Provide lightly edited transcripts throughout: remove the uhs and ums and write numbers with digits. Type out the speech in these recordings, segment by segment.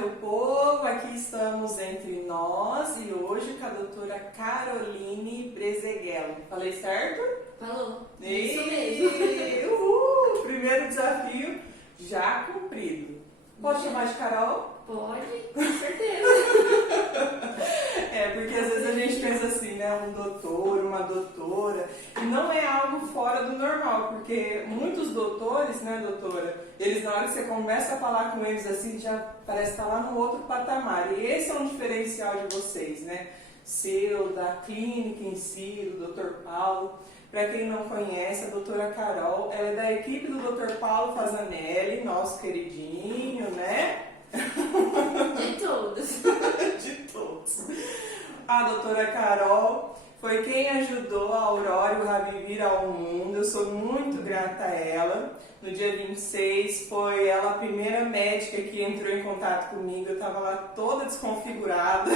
meu povo, aqui estamos entre nós e hoje com a doutora Caroline Brezeguello. Falei certo? Falou. Isso mesmo. Uhul! Primeiro desafio já cumprido. Pode chamar de Carol? Pode, com certeza. Porque às vezes a gente pensa assim, né? Um doutor, uma doutora, e não é algo fora do normal, porque muitos doutores, né, doutora, eles na hora que você começa a falar com eles assim, já parece estar lá no outro patamar. E esse é um diferencial de vocês, né? Seu, da clínica em si, do Dr. Paulo. Para quem não conhece, a doutora Carol, ela é da equipe do Dr. Paulo Fazanelli, nosso queridinho, né? De todos. De todos. A doutora Carol foi quem ajudou a Aurora e o Rabi vir ao mundo. Eu sou muito grata a ela. No dia 26 foi ela a primeira médica que entrou em contato comigo. Eu estava lá toda desconfigurada,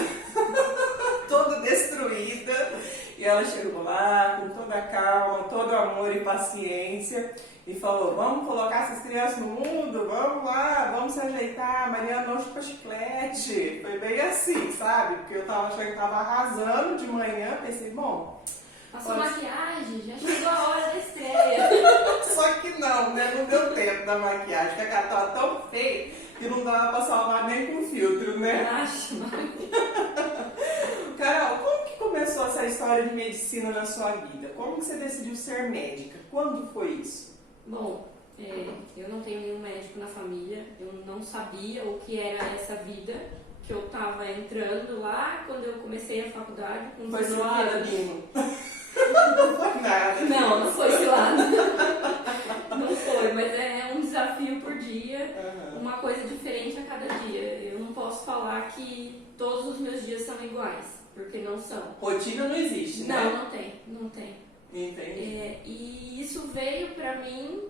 toda destruída. E ela chegou lá com toda a calma, todo amor e paciência e falou: vamos colocar essas crianças no mundo, vamos lá, vamos se ajeitar. Mariana não chupa chiclete. Foi bem assim, sabe? Porque eu tava achando que tava arrasando de manhã, pensei, bom. Passou maquiagem, já chegou a hora da estreia. Só que não, né? Não deu tempo da maquiagem, porque a cara tava tão feia que não dava pra salvar nem com filtro, né? Acho, Carol, como que começou essa história de medicina na sua vida? Como que você decidiu ser médica? Quando foi isso? Bom, eu não tenho nenhum médico na família, eu não sabia o que era essa vida que eu tava entrando lá quando eu comecei a faculdade. Com Foi 19 cilada, anos. Bino? Não foi nada. Não foi cilada. Não foi, mas é um desafio por dia, uma coisa diferente a cada dia. Eu não posso falar que todos os meus dias são iguais, porque não são. Rotina não existe, né? Não tem. Entendi. E isso veio pra mim,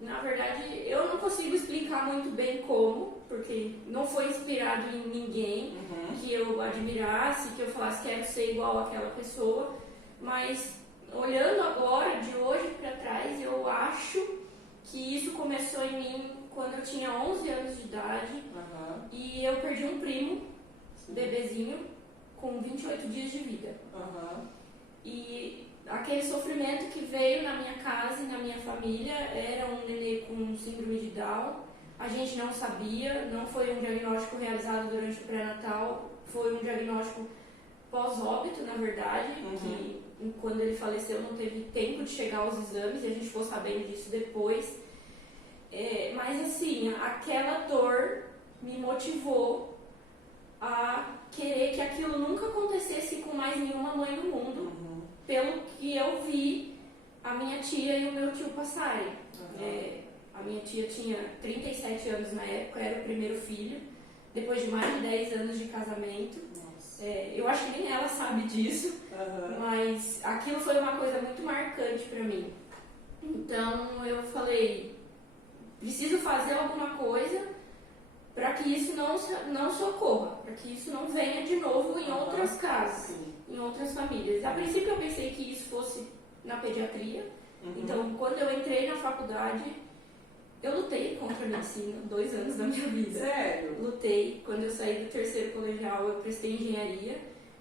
na verdade, eu não consigo explicar muito bem como, porque não foi inspirado em ninguém que eu admirasse, que eu falasse quero ser igual àquela pessoa, mas olhando agora, de hoje pra trás, eu acho que isso começou em mim quando eu tinha 11 anos de idade e eu perdi um primo, bebezinho, com 28 dias de vida. E aquele sofrimento que veio na minha casa e na minha família era um nenê com síndrome de Down. A gente não sabia, não foi um diagnóstico realizado durante o pré-natal, foi um diagnóstico pós-óbito, na verdade, que quando ele faleceu não teve tempo de chegar aos exames e a gente ficou sabendo disso depois. Mas assim, aquela dor me motivou a querer que aquilo nunca acontecesse com mais nenhuma mãe no mundo, pelo que eu vi a minha tia e o meu tio passarem. A minha tia tinha 37 anos na época, era o primeiro filho, depois de mais de 10 anos de casamento. Eu acho que nem ela sabe disso, mas aquilo foi uma coisa muito marcante pra mim. Então eu falei, preciso fazer alguma coisa para que isso não socorra, para que isso não venha de novo em outras casas, em outras famílias. A princípio eu pensei que isso fosse na pediatria, então quando eu entrei na faculdade, eu lutei contra a medicina 2 anos da minha vida. Sério? Lutei. Quando eu saí do terceiro colegial, eu prestei engenharia,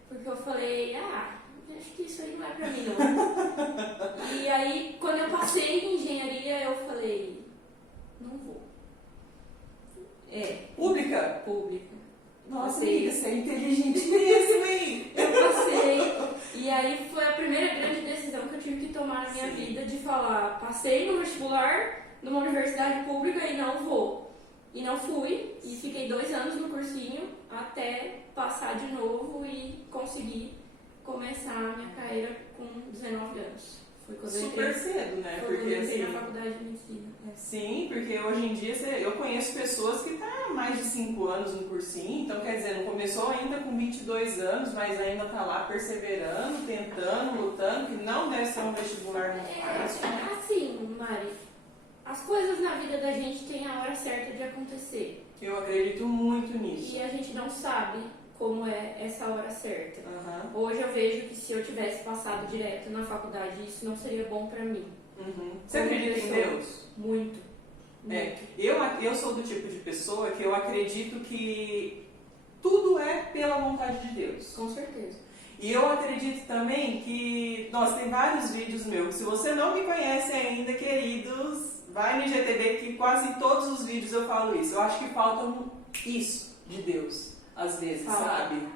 porque eu falei, acho que isso aí não é pra mim não. E aí, quando eu passei em engenharia, eu falei, não vou. Pública? Pública. Nossa, amiga, você é inteligente mesmo, hein? Eu passei. E aí foi a primeira grande decisão que eu tive que tomar na minha vida, de falar, passei no vestibular numa universidade pública e não vou. E não fui, e fiquei 2 anos no cursinho até passar de novo e conseguir começar a minha carreira com 19 anos. Foi quando Super cedo, né? Porque eu entrei assim, na faculdade de medicina. Sim, porque hoje em dia eu conheço pessoas que estão há mais de 5 anos no cursinho, então quer dizer, não começou ainda com 22 anos, mas ainda está lá perseverando, tentando, lutando, que não deve ser um vestibular muito fácil. Assim, Mari, as coisas na vida da gente têm a hora certa de acontecer. Eu acredito muito nisso. E a gente não sabe como é essa hora certa. Hoje eu vejo que se eu tivesse passado direto na faculdade, isso não seria bom pra mim. Você acredita em Deus? Muito. Eu sou do tipo de pessoa que eu acredito que tudo é pela vontade de Deus. Com certeza. E eu acredito também que, nossa, tem vários vídeos meus. Se você não me conhece ainda, queridos, vai no IGTV que quase em todos os vídeos eu falo isso. Eu acho que falta isso de Deus, às vezes, sabe?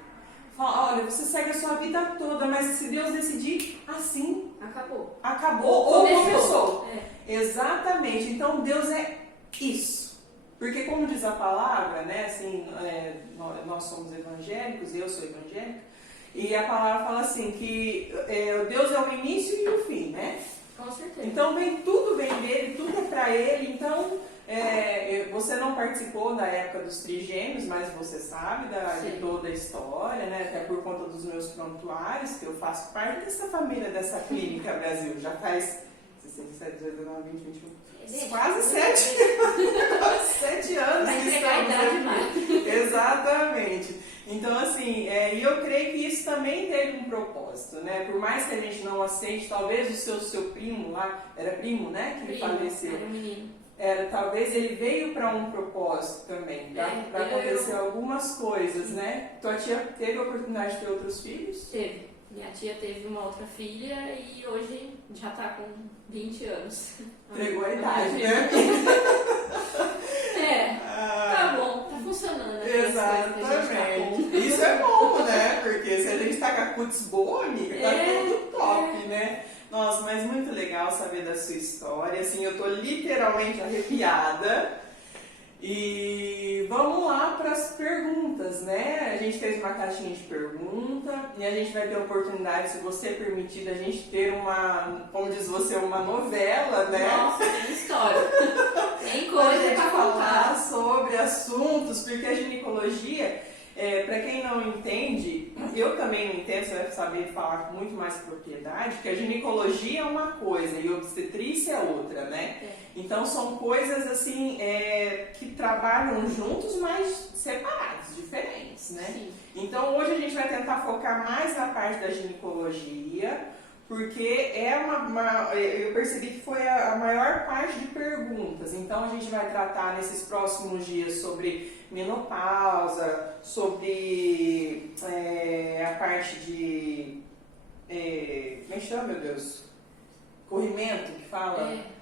Fala, olha, você segue a sua vida toda, mas se Deus decidir, assim... Acabou. Acabou ou começou. Exatamente. Então, Deus é isso. Porque, como diz a palavra, né, assim, nós somos evangélicos, eu sou evangélica, e a palavra fala assim, que Deus é o início e o fim, né? Com certeza. Então, tudo vem dele, tudo é pra ele. Então, você não participou da época dos trigêmeos, mas você sabe de toda a história, né? Até por conta dos meus prontuários, que eu faço parte dessa família, dessa clínica Brasil. Já faz 17, 18, 19, 20, 21... quase 7 anos que estamos aqui. Exatamente. Então, assim, eu creio que isso também teve um propósito, né? Por mais que a gente não aceite, talvez o seu primo lá, era primo, né? Que faleceu. Era um menino. Talvez ele veio para um propósito também, para acontecer algumas coisas, né? Tua tia teve a oportunidade de ter outros filhos? Teve. Minha tia teve uma outra filha e hoje já está com 20 anos. Entregou a idade, né? Tá bom, tá funcionando. Exatamente. Isso é bom, né? Porque se a gente tá com a cutis boa, amiga, tá tudo top, né? Nossa, mas muito legal saber da sua história. Assim, eu tô literalmente arrepiada. E vamos lá para as perguntas, né? A gente fez uma caixinha de pergunta e a gente vai ter a oportunidade, se você permitir, da gente ter uma, como diz você, uma novela, né? Nossa, tem história. Tem coisa para falar sobre assuntos, porque a ginecologia, para quem não entende, eu também não entendo, você vai saber falar com muito mais propriedade, que a ginecologia é uma coisa e a obstetrícia é outra, né? Então são coisas assim que trabalham juntos, mas separados, diferentes, né? Sim. Então hoje a gente vai tentar focar mais na parte da ginecologia, porque eu percebi que foi a maior parte de perguntas. Então a gente vai tratar nesses próximos dias sobre menopausa, sobre a parte de como é que chama, meu Deus? Corrimento, que fala?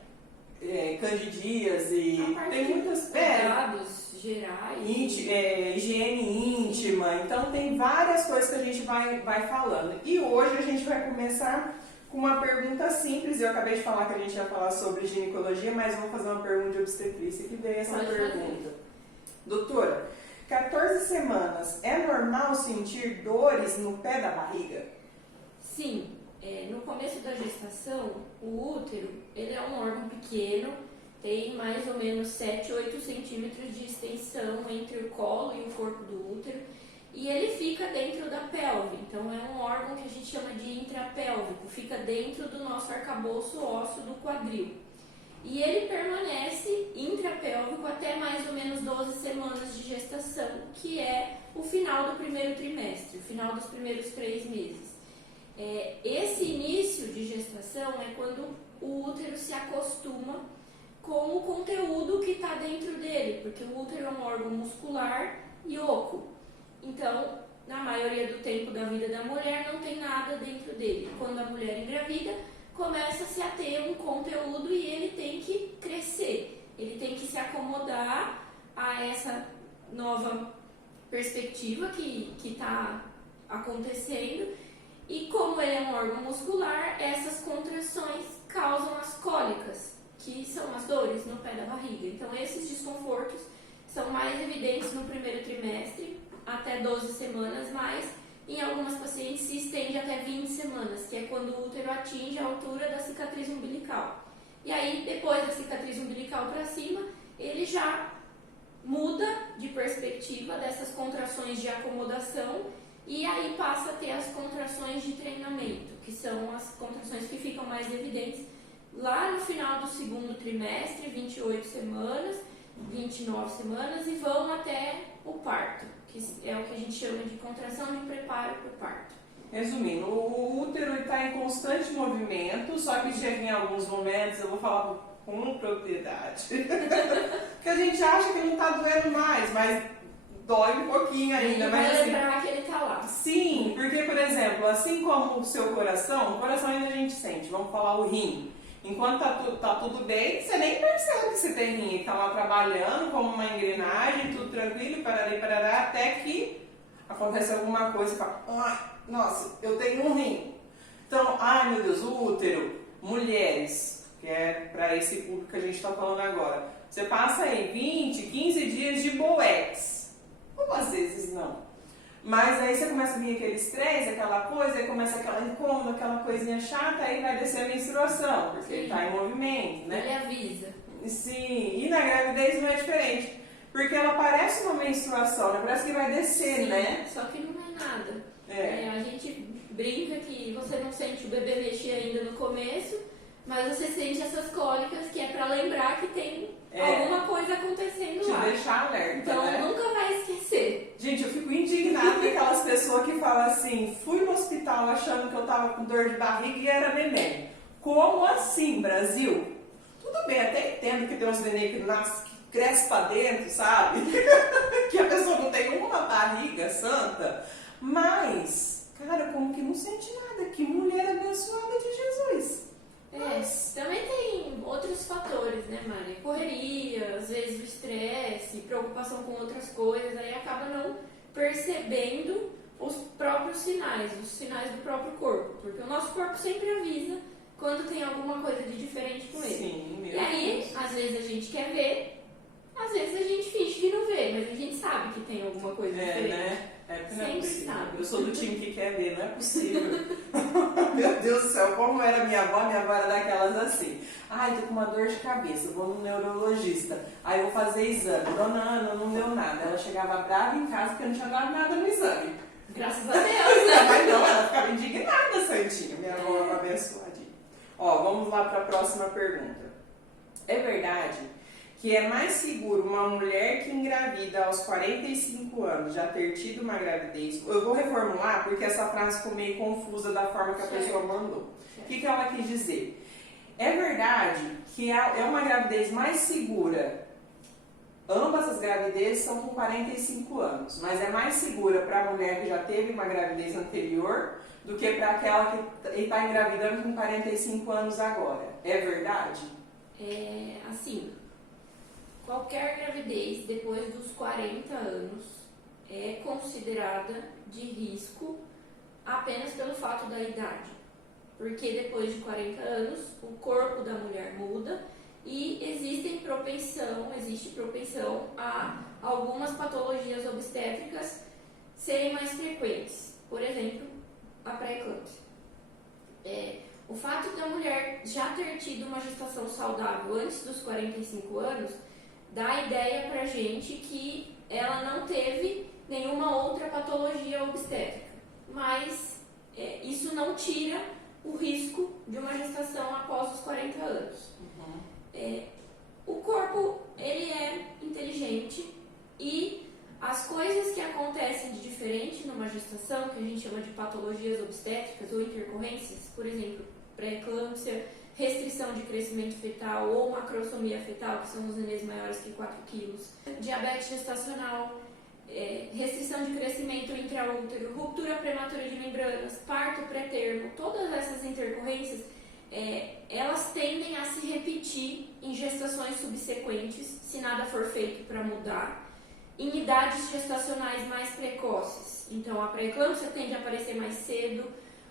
Candidíase, tem muitas cuidados gerais, higiene íntima, então tem várias coisas que a gente vai falando. E hoje a gente vai começar com uma pergunta simples. Eu acabei de falar que a gente ia falar sobre ginecologia, mas vou fazer uma pergunta de obstetrícia que veio essa pergunta. Doutora, 14 semanas, é normal sentir dores no pé da barriga? Sim. No começo da gestação, o útero ele é um órgão pequeno, tem mais ou menos 7, 8 centímetros de extensão entre o colo e o corpo do útero e ele fica dentro da pelve. Então é um órgão que a gente chama de intrapélvico, fica dentro do nosso arcabouço ósseo do quadril. E ele permanece intrapélvico até mais ou menos 12 semanas de gestação, que é o final do primeiro trimestre, o final dos primeiros 3 meses. Esse início de gestação é quando o útero se acostuma com o conteúdo que está dentro dele, porque o útero é um órgão muscular e oco. Então, na maioria do tempo da vida da mulher, não tem nada dentro dele. Quando a mulher engravida, começa-se a ter um conteúdo e ele tem que crescer, ele tem que se acomodar a essa nova perspectiva que está acontecendo. E como ele é um órgão muscular, essas contrações causam as cólicas, que são as dores no pé da barriga. Então esses desconfortos são mais evidentes no primeiro trimestre, até 12 semanas, mas em algumas pacientes se estende até 20 semanas, que é quando o útero atinge a altura da cicatriz umbilical. E aí, depois da cicatriz umbilical para cima, ele já muda de perspectiva dessas contrações de acomodação e aí passa a ter as contrações de treinamento, que são as contrações que ficam mais evidentes lá no final do segundo trimestre, 28 semanas, 29 semanas, e vão até o parto, que é o que a gente chama de contração de preparo para o parto. Resumindo, o útero está em constante movimento, só que chega em alguns momentos, eu vou falar com propriedade. Porque a gente acha que não tá doendo mais, mas dói um pouquinho ainda. Vai Mas, lembrar que ele tá lá. sim, porque, por exemplo, assim como o seu coração, o coração ainda a gente sente, vamos falar o rim. Enquanto tá tudo bem, você nem percebe que você tem rim, tá lá trabalhando como uma engrenagem, tudo tranquilo, parará, até que acontece alguma coisa e fala, ai, nossa, eu tenho um rim. Então, ai meu Deus, o útero, mulheres, que é para esse público que a gente está falando agora, você passa aí 20, 15 dias de boex, ou às vezes não. Mas aí você começa a vir aquele estresse, aquela coisa, aí começa aquela incômoda, aquela coisinha chata, aí vai descer a menstruação, porque está em movimento, né? Ele avisa. Sim, e na gravidez não é diferente, porque ela parece uma menstruação, né? Parece que vai descer, Sim, né? só que não é nada. É. A gente brinca que você não sente o bebê mexer ainda no começo, mas você sente essas cólicas que é pra lembrar que tem alguma coisa acontecendo lá. Te deixar alerta, então né? nunca vai esquecer. Gente, eu fico indignada com aquelas pessoas que falam assim, fui no hospital achando que eu tava com dor de barriga e era neném. Como assim, Brasil? Tudo bem, até entendo que tem uns neném que nasce, que cresce pra dentro, sabe? Que a pessoa não tem uma barriga santa, mas, cara, como que não sente nada? Que mulher abençoada de Jesus. Também tem outros fatores, né, Mari? Correria, às vezes o estresse, preocupação com outras coisas, aí acaba não percebendo os próprios sinais, os sinais do próprio corpo, porque o nosso corpo sempre avisa quando tem alguma coisa de diferente com ele. Sim, meu E aí, Deus. às vezes a gente quer ver, às vezes a gente finge que não vê, mas a gente sabe que tem alguma coisa diferente. Né? É porque não é Sempre possível. sabe. Eu sou do time que quer ver, não é possível. Meu Deus do céu, como era minha avó era daquelas assim. Ai, tô com uma dor de cabeça, vou no neurologista. Aí eu vou fazer exame. Dona Ana, não deu nada. Ela chegava brava em casa porque não tinha dado nada no exame. Graças a Deus, né? Mas não, ela ficava indignada, Santinha. Minha avó era abençoadinha. Ó, vamos lá para a próxima pergunta. É verdade que é mais seguro uma mulher que engravida aos 45 anos já ter tido uma gravidez? Eu vou reformular porque essa frase ficou meio confusa da forma que a pessoa mandou. O que ela quis dizer? É verdade que é uma gravidez mais segura? Ambas as gravidezes são com 45 anos, mas é mais segura para a mulher que já teve uma gravidez anterior do que para aquela que está engravidando com 45 anos agora. É verdade? Assim, qualquer gravidez depois dos 40 anos é considerada de risco apenas pelo fato da idade. Porque depois de 40 anos, o corpo da mulher muda e existe propensão a algumas patologias obstétricas serem mais frequentes. Por exemplo, a pré-eclâmpsia. O fato da mulher já ter tido uma gestação saudável antes dos 45 anos dá a ideia pra gente que ela não teve nenhuma outra patologia obstétrica. Mas isso não tira o risco de uma gestação após os 40 anos. O corpo, ele é inteligente e as coisas que acontecem de diferente numa gestação, que a gente chama de patologias obstétricas ou intercorrências, por exemplo, pré-eclâmpsia, restrição de crescimento fetal ou macrosomia fetal, que são os nenês maiores que 4 quilos, diabetes gestacional, restrição de crescimento intraútero, ruptura prematura de membranas, parto pré-termo, todas essas intercorrências, elas tendem a se repetir em gestações subsequentes, se nada for feito para mudar, em idades gestacionais mais precoces. Então, a pré-eclâmpsia tende a aparecer mais cedo,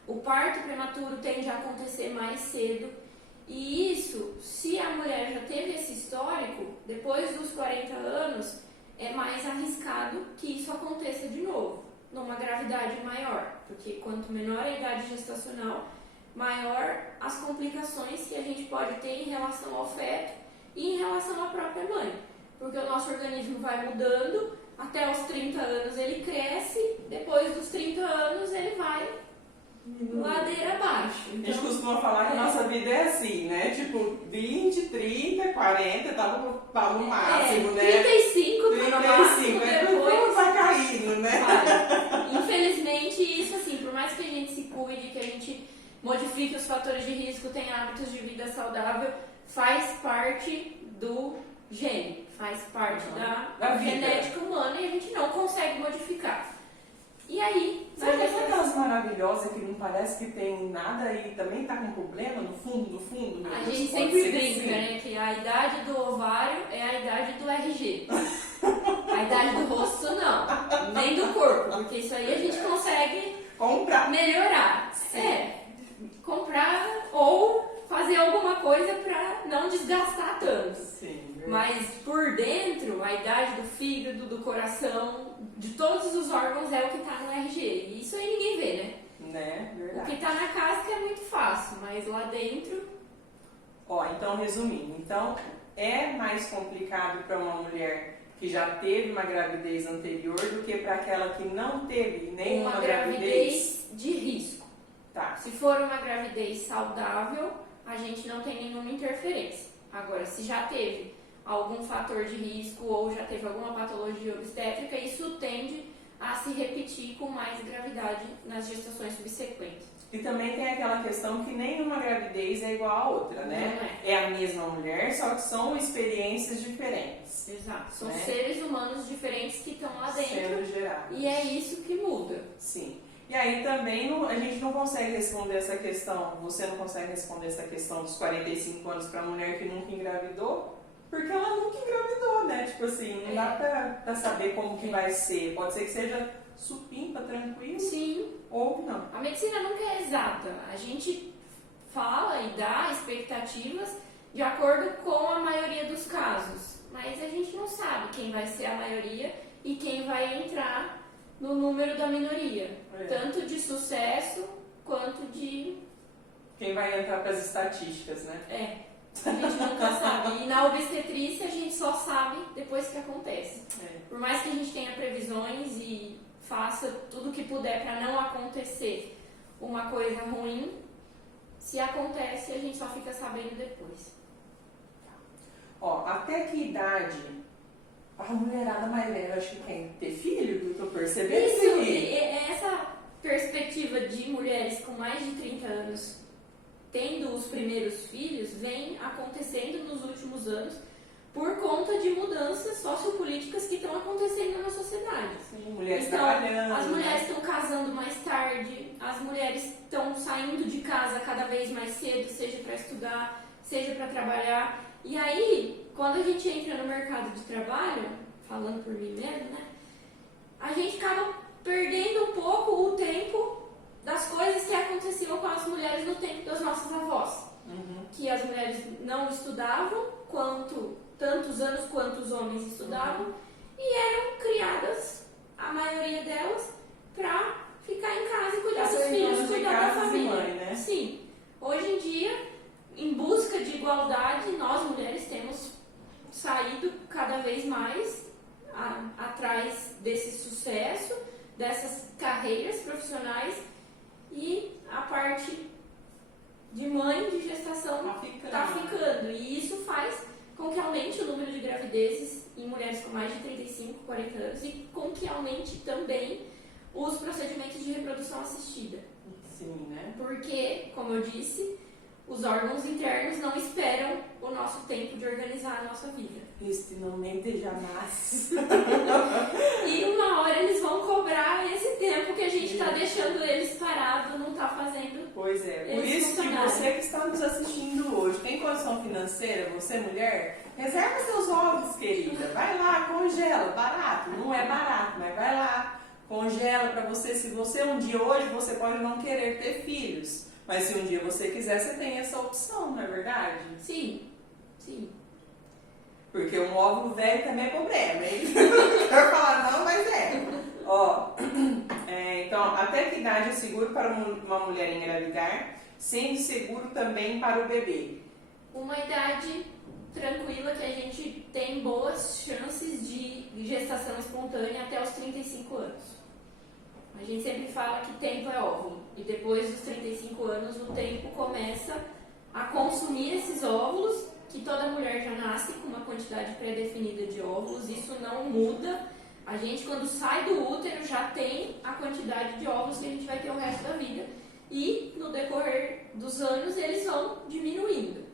o parto prematuro tende a acontecer mais cedo, e isso, se a mulher já teve esse histórico, depois dos 40 anos, é mais arriscado que isso aconteça de novo, numa gravidade maior, porque quanto menor a idade gestacional, maior as complicações que a gente pode ter em relação ao feto e em relação à própria mãe, porque o nosso organismo vai mudando, até os 30 anos ele cresce, depois dos 30 anos ele vai ladeira abaixo. Então, a gente costuma falar que a nossa vida é assim, né? Tipo, 20, 30, 40, tá no máximo, né? 35 tá no máximo, depois vai caindo, né? Vai. Infelizmente, isso assim, por mais que a gente se cuide, que a gente modifique os fatores de risco, tenha hábitos de vida saudável, faz parte do gene, faz parte da genética humana e a gente não consegue modificar. E aí, sabe aquelas maravilhosas que não parece que tem nada e também tá com problema no fundo do fundo? A gente sempre brinca, né? Que a idade do ovário é a idade do RG. A idade do rosto não, nem do corpo, porque isso aí a gente consegue comprar, melhorar. Comprar ou fazer alguma coisa para não desgastar tanto. Sim. Mas por dentro, a idade do fígado, do coração, de todos os órgãos é o que está no RG. E isso aí ninguém vê, né? Verdade. O que está na casca é muito fácil, mas lá dentro... Então resumindo, é mais complicado para uma mulher que já teve uma gravidez anterior do que para aquela que não teve nenhuma gravidez de risco. Tá. Se for uma gravidez saudável, a gente não tem nenhuma interferência. Agora, se já teve algum fator de risco ou já teve alguma patologia obstétrica, isso tende a se repetir com mais gravidade nas gestações subsequentes. E também tem aquela questão que nenhuma gravidez é igual a outra, né? Não é. É a mesma mulher, só que são experiências diferentes. Exato. São seres humanos diferentes que estão lá dentro. Sendo gerados. E é isso que muda. Sim. E aí também a gente não consegue responder essa questão, você não consegue responder essa questão dos 45 anos para a mulher que nunca engravidou, porque ela nunca engravidou, né? Tipo assim, não dá pra saber como que vai ser. Pode ser que seja supimpa, tranquilo. Sim. Ou não. A medicina nunca é exata. A gente fala e dá expectativas de acordo com a maioria dos casos. Mas a gente não sabe quem vai ser a maioria e quem vai entrar no número da minoria. Tanto de sucesso quanto de... Quem vai entrar para as estatísticas, né? A gente nunca sabe. E na obstetrícia a gente só sabe depois que acontece. Por mais que a gente tenha previsões e faça tudo o que puder para não acontecer uma coisa ruim, se acontece a gente só fica sabendo depois. Até que idade a mulherada mais velha acho que tem que ter filho? Eu tô percebendo isso. Essa perspectiva de mulheres com mais de 30 anos tendo os primeiros filhos vem acontecendo nos últimos anos por conta de mudanças sociopolíticas que estão acontecendo na sociedade. Sim, mulheres então, trabalhando. As mulheres estão casando mais tarde, as mulheres estão saindo de casa cada vez mais cedo, seja para estudar, seja para trabalhar. E aí, quando a gente entra no mercado de trabalho, falando por mim mesmo, né? A gente acaba perdendo um pouco o tempo das coisas que aconteciam com as mulheres no tempo das nossas avós. Que as mulheres não estudavam tantos anos quanto os homens estudavam e eram criadas, a maioria delas, para ficar em casa e cuidar dos filhos, cuidar da família. Mãe, né? Sim. Hoje em dia, em busca de igualdade, nós mulheres temos saído cada vez mais atrás desse sucesso, dessas carreiras profissionais, e a parte de mãe de gestação está ficando. E isso faz com que aumente o número de gravidezes em mulheres com mais de 35, 40 anos e com que aumente também os procedimentos de reprodução assistida. Sim, né? Porque, como eu disse, os órgãos internos não esperam o nosso tempo de organizar a nossa vida. Este não mente jamais. E uma hora eles vão cobrar esse tempo que a gente está deixando eles parados, não está fazendo. Pois é, por isso que você que está nos assistindo hoje, tem condição financeira, você mulher, reserva seus ovos, querida. Vai lá, congela, barato. Não é barato, mas vai lá, congela para você. Se você um dia hoje, você pode não querer ter filhos. Mas se um dia você quiser, você tem essa opção, não é verdade? Sim, sim. Porque um óvulo velho também é problema, hein? Não quero falar não, mas é. Então, até que idade é seguro para uma mulher engravidar, sendo seguro também para o bebê? Uma idade tranquila que a gente tem boas chances de gestação espontânea até os 35 anos. A gente sempre fala que tempo é óvulo. E depois dos 35 anos, o tempo começa a consumir esses óvulos, que toda mulher já nasce com uma quantidade pré-definida de óvulos. Isso não muda. A gente, quando sai do útero, já tem a quantidade de óvulos que a gente vai ter o resto da vida. E, no decorrer dos anos, eles vão diminuindo.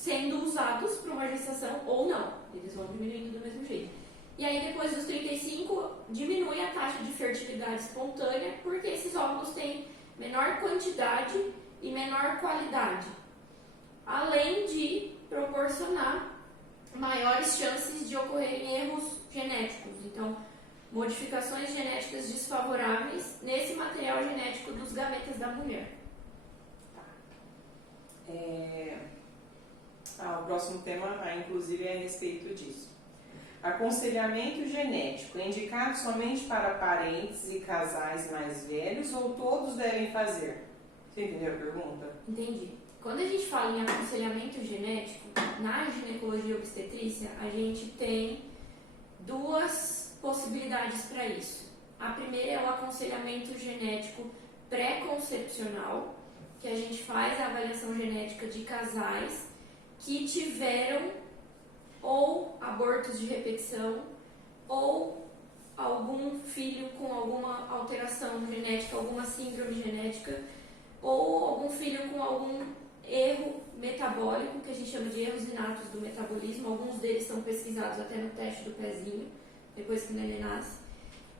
sendo usados para uma gestação ou não. Eles vão diminuindo do mesmo jeito. E aí depois dos 35 diminui a taxa de fertilidade espontânea porque esses óvulos têm menor quantidade e menor qualidade, além de proporcionar maiores chances de ocorrerem erros genéticos. Então, modificações genéticas desfavoráveis nesse material genético dos gametas da mulher. O próximo tema, inclusive, é a respeito disso. Aconselhamento genético é indicado somente para parentes e casais mais velhos ou todos devem fazer? Você entendeu a pergunta? Entendi. Quando a gente fala em aconselhamento genético, na ginecologia e obstetrícia, a gente tem duas possibilidades para isso. A primeira é o aconselhamento genético pré-concepcional, que a gente faz a avaliação genética de casais que tiveram ou abortos de repetição ou algum filho com alguma alteração genética, alguma síndrome genética ou algum filho com algum erro metabólico, que a gente chama de erros inatos do metabolismo. Alguns deles são pesquisados até no teste do pezinho, depois que o neném nasce.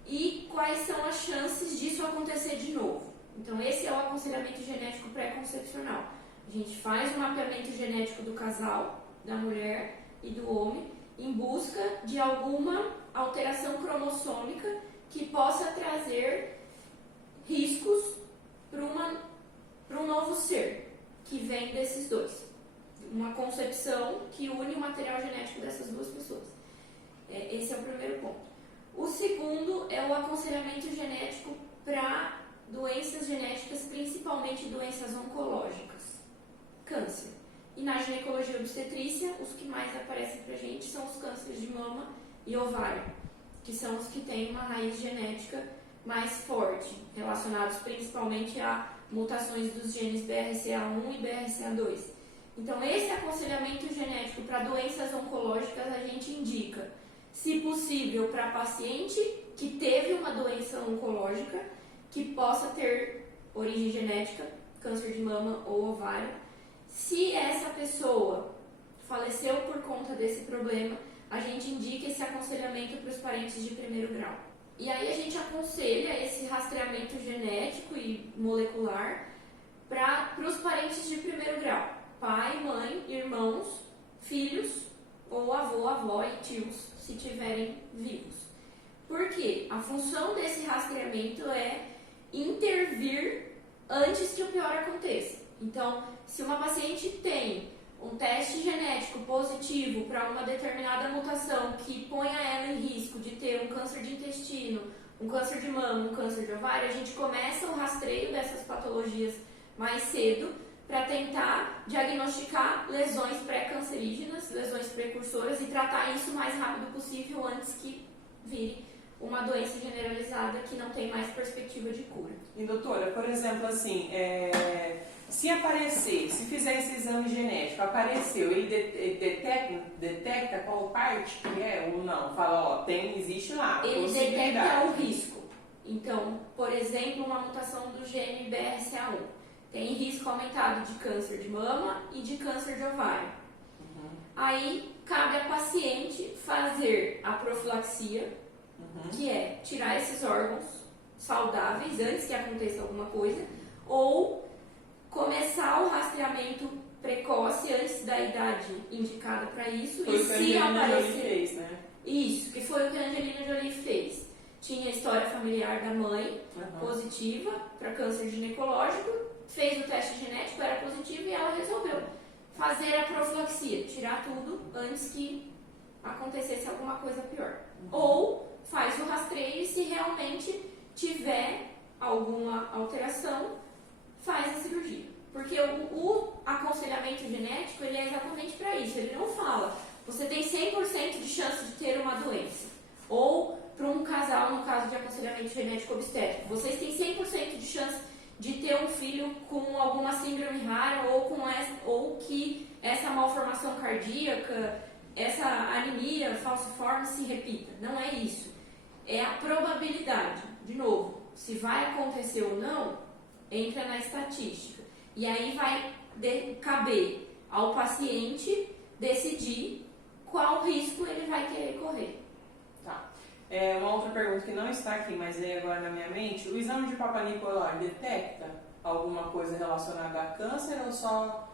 E quais são as chances disso acontecer de novo? Então esse é o aconselhamento genético pré-concepcional. A gente faz um mapeamento genético do casal, da mulher e do homem, em busca de alguma alteração cromossômica que possa trazer riscos para um novo ser que vem desses dois. Uma concepção que une o material genético dessas duas pessoas. Esse é o primeiro ponto. O segundo é o aconselhamento genético para doenças genéticas, principalmente doenças oncológicas. Câncer. E na ginecologia e obstetrícia, os que mais aparecem pra gente são os cânceres de mama e ovário, que são os que têm uma raiz genética mais forte, relacionados principalmente a mutações dos genes BRCA1 e BRCA2. Então, esse aconselhamento genético para doenças oncológicas a gente indica, se possível, para paciente que teve uma doença oncológica, que possa ter origem genética, câncer de mama ou ovário. Se essa pessoa faleceu por conta desse problema, a gente indica esse aconselhamento para os parentes de primeiro grau. E aí a gente aconselha esse rastreamento genético e molecular para os parentes de primeiro grau. Pai, mãe, irmãos, filhos ou avô, avó e tios, se tiverem vivos. Por quê? A função desse rastreamento é intervir antes que o pior aconteça. Então, se uma paciente tem um teste genético positivo para uma determinada mutação que ponha ela em risco de ter um câncer de intestino, um câncer de mama, um câncer de ovário, a gente começa o rastreio dessas patologias mais cedo para tentar diagnosticar lesões pré-cancerígenas, lesões precursoras e tratar isso o mais rápido possível antes que vire uma doença generalizada que não tem mais perspectiva de cura. E doutora, por exemplo, assim, se aparecer, se fizer esse exame genético, apareceu, ele detecta qual parte que é ou não? Fala, existe lá. Ele detecta o risco. Então, por exemplo, uma mutação do gene BRCA1 tem risco aumentado de câncer de mama e de câncer de ovário. Aí, cabe à paciente fazer a profilaxia, que é tirar esses órgãos saudáveis antes que aconteça alguma coisa, ou começar o rastreamento precoce antes da idade indicada para isso. Foi e se aparecer fez, né? Isso, que foi o que a Angelina Jolie fez. Tinha a história familiar da mãe positiva para câncer ginecológico, fez o teste genético, era positivo e ela resolveu fazer a profilaxia, tirar tudo antes que acontecesse alguma coisa pior. Ou faz o rastreio e se realmente tiver alguma alteração, faz a cirurgia. Porque o aconselhamento genético ele é exatamente para isso. Ele não fala, você tem 100% de chance de ter uma doença. Ou para um casal, no caso de aconselhamento genético obstétrico, vocês têm 100% de chance de ter um filho com alguma síndrome rara ou que essa malformação cardíaca, essa anemia falciforme se repita. Não é isso. É a probabilidade. De novo, se vai acontecer ou não, entra na estatística. E aí vai caber ao paciente decidir qual risco ele vai querer correr. Tá. Uma outra pergunta que não está aqui, mas veio agora na minha mente: o exame de Papa Nicolau detecta alguma coisa relacionada a câncer ou só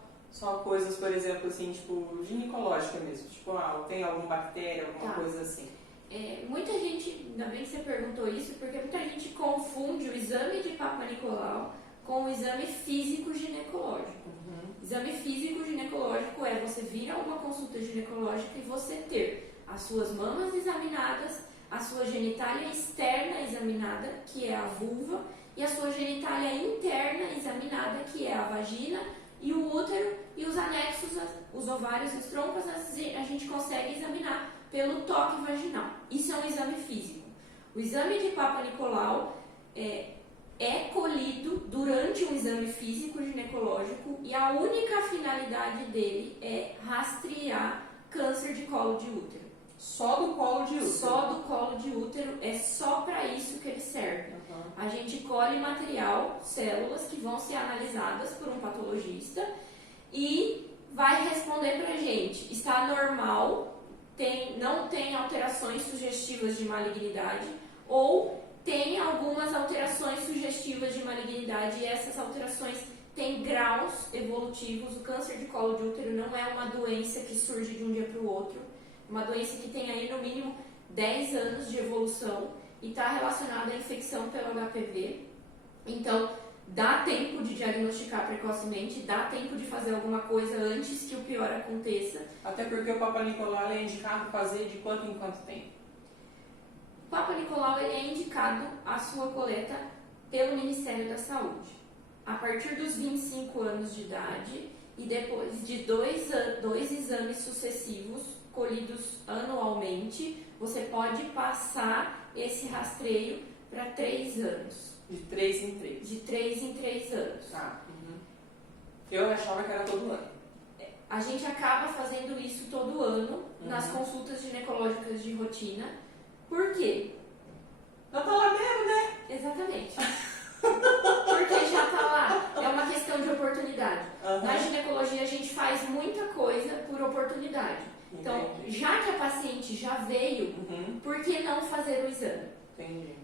coisas, por exemplo, assim, tipo, ginecológica mesmo? Tipo, tem alguma bactéria, alguma coisa assim? Muita gente, ainda bem que você perguntou isso, porque muita gente confunde o exame de Papa Nicolau com o exame físico ginecológico. Exame físico ginecológico é você vir a uma consulta ginecológica e você ter as suas mamas examinadas, a sua genitália externa examinada, que é a vulva, e a sua genitália interna examinada, que é a vagina, e o útero, e os anexos, os ovários e as trompas, a gente consegue examinar pelo toque vaginal. Isso é um exame físico. O exame de Papa Nicolau é colhido durante um exame físico ginecológico e a única finalidade dele é rastrear câncer de colo de útero. Só do colo de útero? Só do colo de útero, é só para isso que ele serve. A gente colhe material, células que vão ser analisadas por um patologista e vai responder pra gente, está normal, não tem alterações sugestivas de malignidade ou tem algumas alterações sugestivas de malignidade e essas alterações têm graus evolutivos. O câncer de colo de útero não é uma doença que surge de um dia para o outro, é uma doença que tem aí no mínimo 10 anos de evolução e está relacionada à infecção pelo HPV. Então, dá tempo de diagnosticar precocemente, dá tempo de fazer alguma coisa antes que o pior aconteça. Até porque o Papa Nicolau é indicado fazer de quanto em quanto tempo? O Papa Nicolau ele é indicado a sua coleta pelo Ministério da Saúde. A partir dos 25 anos de idade e depois de dois exames sucessivos colhidos anualmente, você pode passar esse rastreio para 3 anos. De 3 em 3? De 3 em 3 anos. Tá. Eu achava que era todo ano. A gente acaba fazendo isso todo ano nas consultas ginecológicas de rotina. Por quê? Já tá lá mesmo, né? Exatamente. Porque já tá lá. É uma questão de oportunidade. Na ginecologia a gente faz muita coisa por oportunidade. Então, já que a paciente já veio, por que não fazer o exame? Entendi.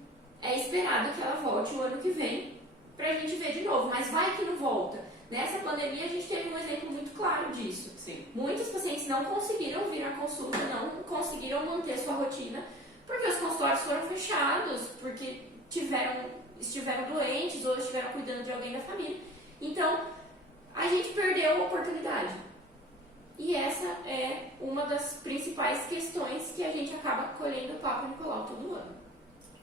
É esperado que ela volte o ano que vem pra gente ver de novo, mas vai que não volta. Nessa pandemia a gente teve um exemplo muito claro disso. Sim. Muitos pacientes não conseguiram vir à consulta, não conseguiram manter sua rotina, porque os consultórios foram fechados, porque estiveram doentes ou estiveram cuidando de alguém da família. Então, a gente perdeu a oportunidade. E essa é uma das principais questões que a gente acaba colhendo o Papa Nicolau todo ano.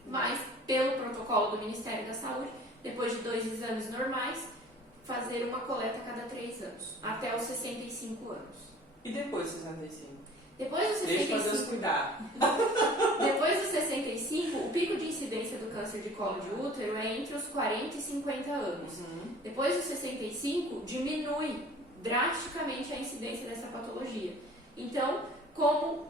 Mas, pelo protocolo do Ministério da Saúde, depois de 2 exames normais, fazer uma coleta a cada 3 anos, até os 65 anos. E depois dos 65? Depois dos 65, deixa Deus cuidar. Depois dos 65, o pico de incidência do câncer de colo de útero é entre os 40 e 50 anos. Depois dos 65, diminui drasticamente a incidência dessa patologia. Então, como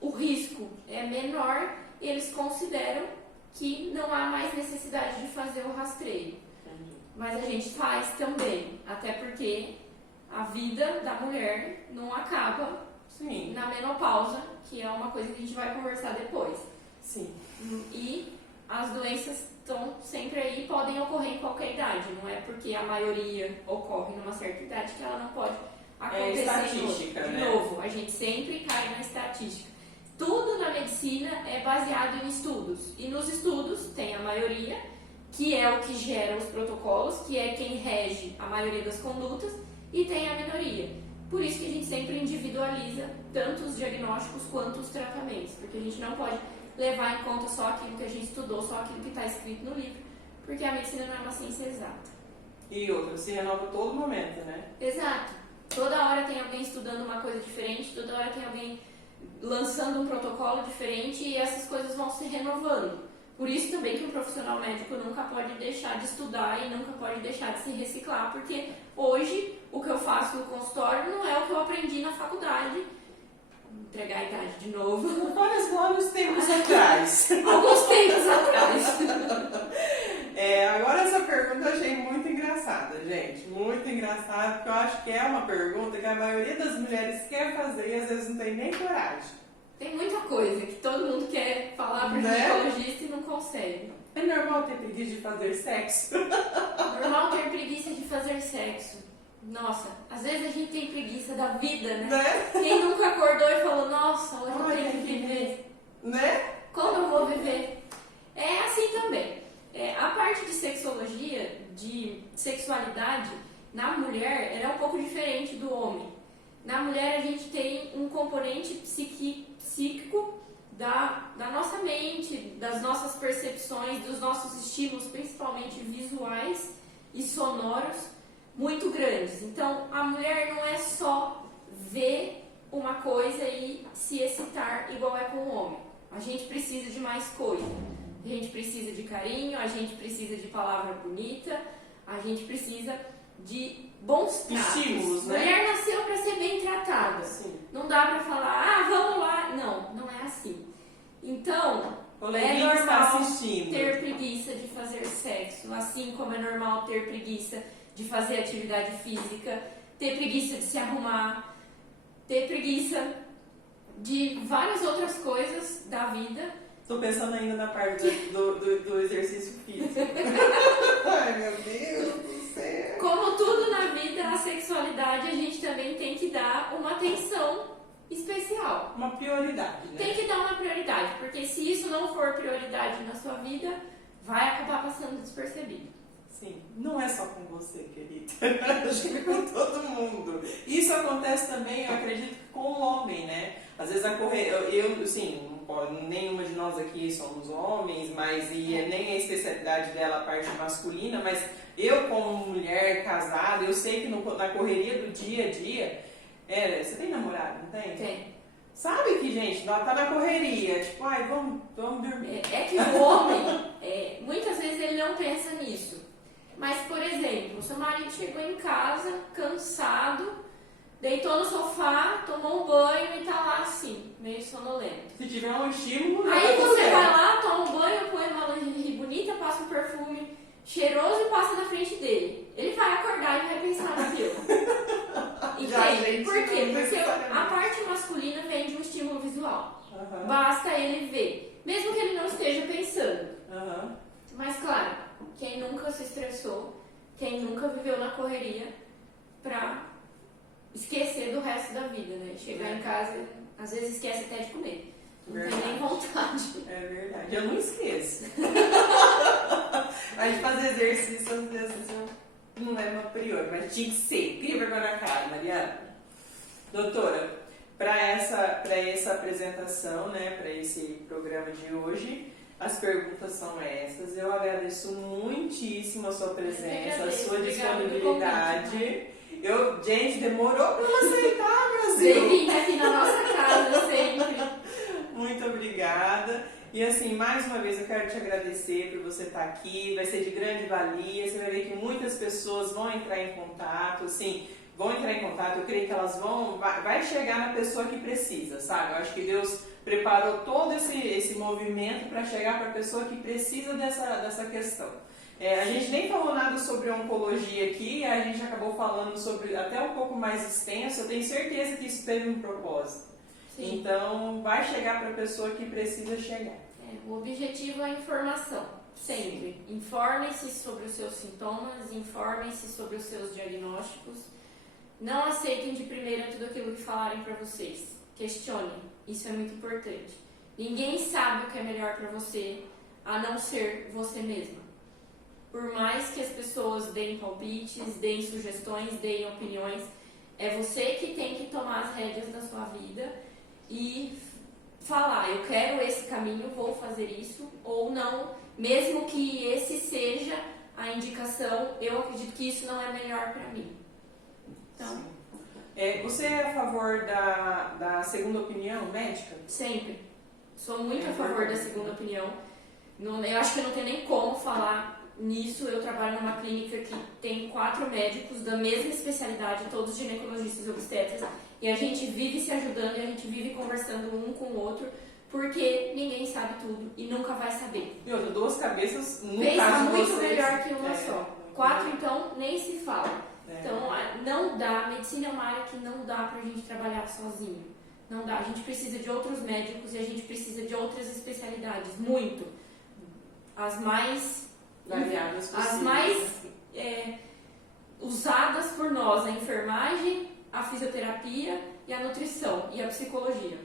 o risco é menor, eles consideram que não há mais necessidade de fazer o rastreio. Mas a gente faz também, até porque a vida da mulher não acaba na menopausa, que é uma coisa que a gente vai conversar depois. Sim. E as doenças estão sempre aí, podem ocorrer em qualquer idade, não é porque a maioria ocorre numa certa idade que ela não pode acontecer estatística, de né? novo. A gente sempre cai na estatística. Tudo na medicina é baseado em estudos, e nos estudos tem a maioria, que é o que gera os protocolos, que é quem rege a maioria das condutas, e tem a minoria. Por isso que a gente sempre individualiza tanto os diagnósticos quanto os tratamentos, porque a gente não pode levar em conta só aquilo que a gente estudou, só aquilo que está escrito no livro, porque a medicina não é uma ciência exata. E outra, se renova a todo momento, né? Exato. Toda hora tem alguém estudando uma coisa diferente, toda hora tem alguém lançando um protocolo diferente e essas coisas vão se renovando. Por isso também que um profissional médico nunca pode deixar de estudar e nunca pode deixar de se reciclar, porque hoje o que eu faço no consultório não é o que eu aprendi na faculdade. Vou entregar a idade de novo. Vários tempos atrás. Alguns tempos atrás. Agora essa pergunta eu achei muito engraçada. engraçada, gente. Muito engraçada, porque eu acho que é uma pergunta que a maioria das mulheres quer fazer e às vezes não tem nem coragem. Tem muita coisa que todo mundo quer falar para o Né? ginecologista e não consegue. É normal ter preguiça de fazer sexo? Normal ter preguiça de fazer sexo. Nossa, às vezes a gente tem preguiça da vida, né? Né? Quem nunca acordou e falou, nossa, hoje eu Ai, tenho que que viver. Né? Como eu vou viver? É assim também. A parte de sexologia, de sexualidade, na mulher, ela é um pouco diferente do homem. Na mulher, a gente tem um componente psíquico da nossa mente, das nossas percepções, dos nossos estímulos, principalmente visuais e sonoros, muito grandes. Então, a mulher não é só ver uma coisa e se excitar igual é com o homem. A gente precisa de mais coisa. A gente precisa de carinho, a gente precisa de palavra bonita, a gente precisa de bons tratos. Estímulos, né? Mulher nasceu para ser bem tratada. Sim. Não dá para falar, vamos lá. Não é assim. Então, é normal ter preguiça de fazer sexo, assim como é normal ter preguiça de fazer atividade física, ter preguiça de se arrumar, ter preguiça de várias outras coisas da vida. Tô pensando ainda na parte do exercício físico. Ai, meu Deus do céu. Como tudo na vida, a sexualidade a gente também tem que dar uma atenção especial. Uma prioridade, né? Tem que dar uma prioridade, porque se isso não for prioridade na sua vida, vai acabar passando despercebido. Sim, não é só com você, querida. Acho que é com todo mundo. Isso acontece também, eu acredito, com o homem, né? Às vezes sim, nenhuma de nós aqui somos homens, mas nem a especialidade dela a parte masculina, mas eu como mulher casada, eu sei que na correria do dia a dia, você tem namorado, não tem? Tem. Sabe que, gente, tá na correria, tipo, ai, vamos dormir. É que o homem, muitas vezes ele não pensa nisso. Mas, por exemplo, seu marido chegou em casa, cansado, deitou no sofá, tomou um banho e tá lá assim, meio sonolento. Se tiver um estímulo, Aí você vai lá, toma um banho, põe uma lingerie bonita, passa um perfume cheiroso e passa na frente dele. Ele vai acordar e vai pensar naquilo. Entende? Por quê? Porque a parte masculina vem de um estímulo visual. Uhum. Basta ele ver, mesmo que ele não esteja pensando. Uhum. Mas claro, quem nunca se estressou, quem nunca viveu na correria pra esquecer do resto da vida, né? Chegar em casa, às vezes esquece até de comer. Não tem nem vontade. É verdade, eu não esqueço. Mas fazer exercício, às vezes, não é uma priori, mas tinha que ser. Cria vergonha na cara, Mariana. Doutora, para essa apresentação, né, para esse programa de hoje, as perguntas são essas. Eu agradeço muitíssimo a sua presença, a sua disponibilidade. Gente, demorou para você aceitar, Brasil. Bem-vinda aqui na nossa casa, sempre. Muito obrigada. E assim, mais uma vez eu quero te agradecer por você estar aqui. Vai ser de grande valia. Você vai ver que muitas pessoas vão entrar em contato, assim, eu creio que elas vai chegar na pessoa que precisa, sabe? Eu acho que Deus preparou todo esse movimento para chegar para a pessoa que precisa dessa questão. A gente nem falou nada sobre oncologia aqui, a gente acabou falando sobre até um pouco mais extenso. Eu tenho certeza que isso teve um propósito. Sim. Então, vai chegar para a pessoa que precisa chegar. O objetivo é a informação, sempre. Informem-se sobre os seus sintomas, informem-se sobre os seus diagnósticos. Não aceitem de primeira tudo aquilo que falarem para vocês. Questionem, isso é muito importante. Ninguém sabe o que é melhor para você, a não ser você mesma. Por mais que as pessoas deem palpites, deem sugestões, deem opiniões, é você que tem que tomar as rédeas da sua vida e falar, eu quero esse caminho, vou fazer isso, ou não, mesmo que esse seja a indicação, eu acredito que isso não é melhor para mim. Então, você é a favor da segunda opinião médica? Sempre. Sou muito a favor da segunda opinião. Eu acho que eu não tenho nem como falar nisso. Eu trabalho numa clínica que tem 4 médicos da mesma especialidade, todos ginecologistas e obstetras, e a gente vive se ajudando e a gente vive conversando um com o outro, porque ninguém sabe tudo e nunca vai saber. E outra, 2 cabeças no pensa caso de muito vocês, melhor que uma só. 4, então, nem se fala. É. Então, não dá, medicina é uma área que não dá pra gente trabalhar sozinho. Não dá, a gente precisa de outros médicos e a gente precisa de outras especialidades, muito. As mais variadas possíveis. As mais usadas por nós, a enfermagem, a fisioterapia e a nutrição e a psicologia.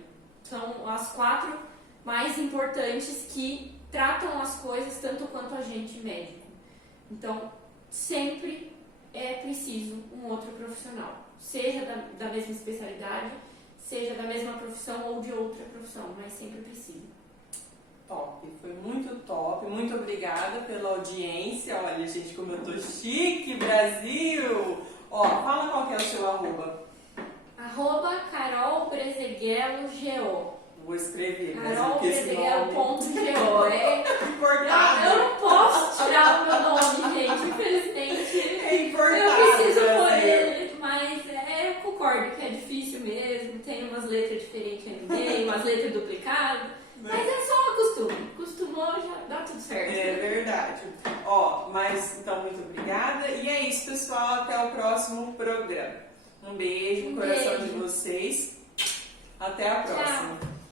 São as 4 mais importantes que tratam as coisas tanto quanto a gente médico. Então, sempre é preciso um outro profissional, seja da mesma especialidade, seja da mesma profissão ou de outra profissão, mas sempre precisa. Top, foi muito top, muito obrigada pela audiência. Olha, gente, como eu tô chique, Brasil! Ó, fala qual que é o seu arroba. @Carol Brezeguelo GO. Vou escrever, carolbrezeguelo.go. Importado. Eu não posso tirar o meu nome, gente, infelizmente. É importado. Eu preciso pôr Brasil. ele, mas eu concordo que é difícil mesmo, tem umas letras diferentes aí no meio, umas letras duplicadas, mas é só costume. Costumou, já dá tudo certo. É verdade. Ó, mas então muito obrigada. E é isso, pessoal. Até o próximo programa. Um beijo no coração de vocês. Até a próxima. Tchau.